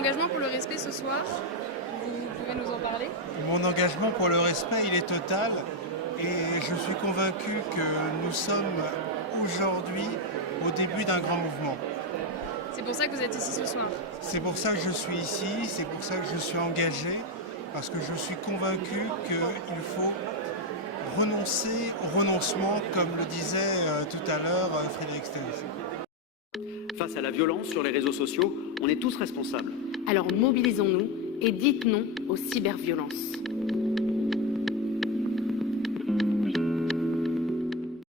engagement pour le respect ce soir, vous pouvez nous en parler? Mon engagement pour le respect, il est total et je suis convaincu que nous sommes aujourd'hui au début d'un grand mouvement. C'est pour ça que vous êtes ici ce soir? C'est pour ça que je suis ici, c'est pour ça que je suis engagé, parce que je suis convaincu qu'il faut renoncer au renoncement, comme le disait tout à l'heure Frédéric Stanislas. Face à la violence sur les réseaux sociaux, on est tous responsables. Alors mobilisons-nous et dites non aux cyberviolences.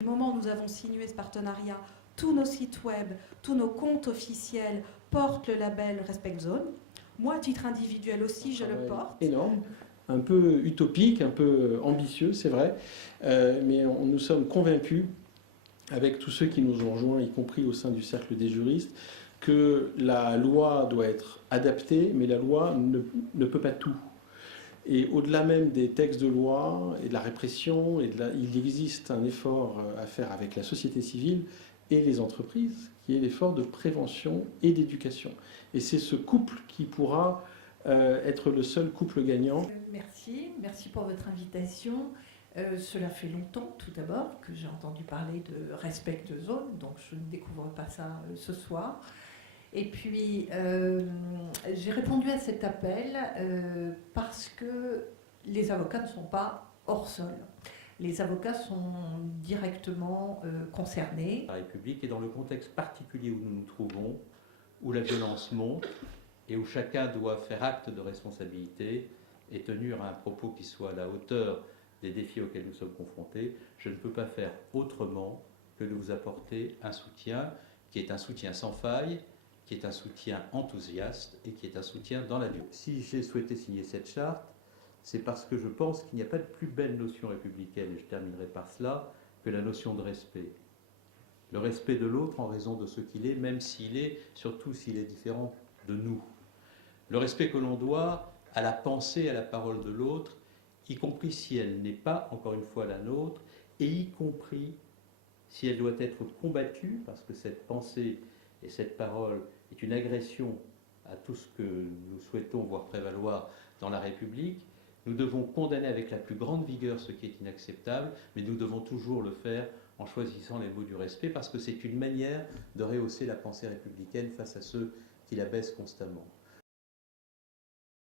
Au moment où nous avons signé ce partenariat, tous nos sites web, tous nos comptes officiels portent le label Respect Zone. Moi, à titre individuel aussi, je le porte. Énorme, un peu utopique, un peu ambitieux, c'est vrai, mais nous sommes convaincus, avec tous ceux qui nous ont rejoints, y compris au sein du cercle des juristes, que la loi doit être adaptée, mais la loi ne peut pas tout. Et au-delà même des textes de loi et de la répression, il existe un effort à faire avec la société civile et les entreprises, qui est l'effort de prévention et d'éducation. Et c'est ce couple qui pourra être le seul couple gagnant. Merci pour votre invitation. Cela fait longtemps, tout d'abord, que j'ai entendu parler de Respect Zone, donc je ne découvre pas ça ce soir. Et puis, j'ai répondu à cet appel parce que les avocats ne sont pas hors sol. Les avocats sont directement concernés. La République est dans le contexte particulier où nous nous trouvons, où la violence monte et où chacun doit faire acte de responsabilité et tenir un propos qui soit à la hauteur des défis auxquels nous sommes confrontés. Je ne peux pas faire autrement que de vous apporter un soutien qui est un soutien sans faille, qui est un soutien enthousiaste et qui est un soutien dans la durée. Si j'ai souhaité signer cette charte, c'est parce que je pense qu'il n'y a pas de plus belle notion républicaine, et je terminerai par cela, que la notion de respect. Le respect de l'autre en raison de ce qu'il est, même s'il est, surtout s'il est différent de nous. Le respect que l'on doit à la pensée, à la parole de l'autre, y compris si elle n'est pas, encore une fois, la nôtre, et y compris si elle doit être combattue, parce que cette pensée et cette parole est une agression à tout ce que nous souhaitons voir prévaloir dans la République. Nous devons condamner avec la plus grande vigueur ce qui est inacceptable, mais nous devons toujours le faire en choisissant les mots du respect, parce que c'est une manière de rehausser la pensée républicaine face à ceux qui la baissent constamment.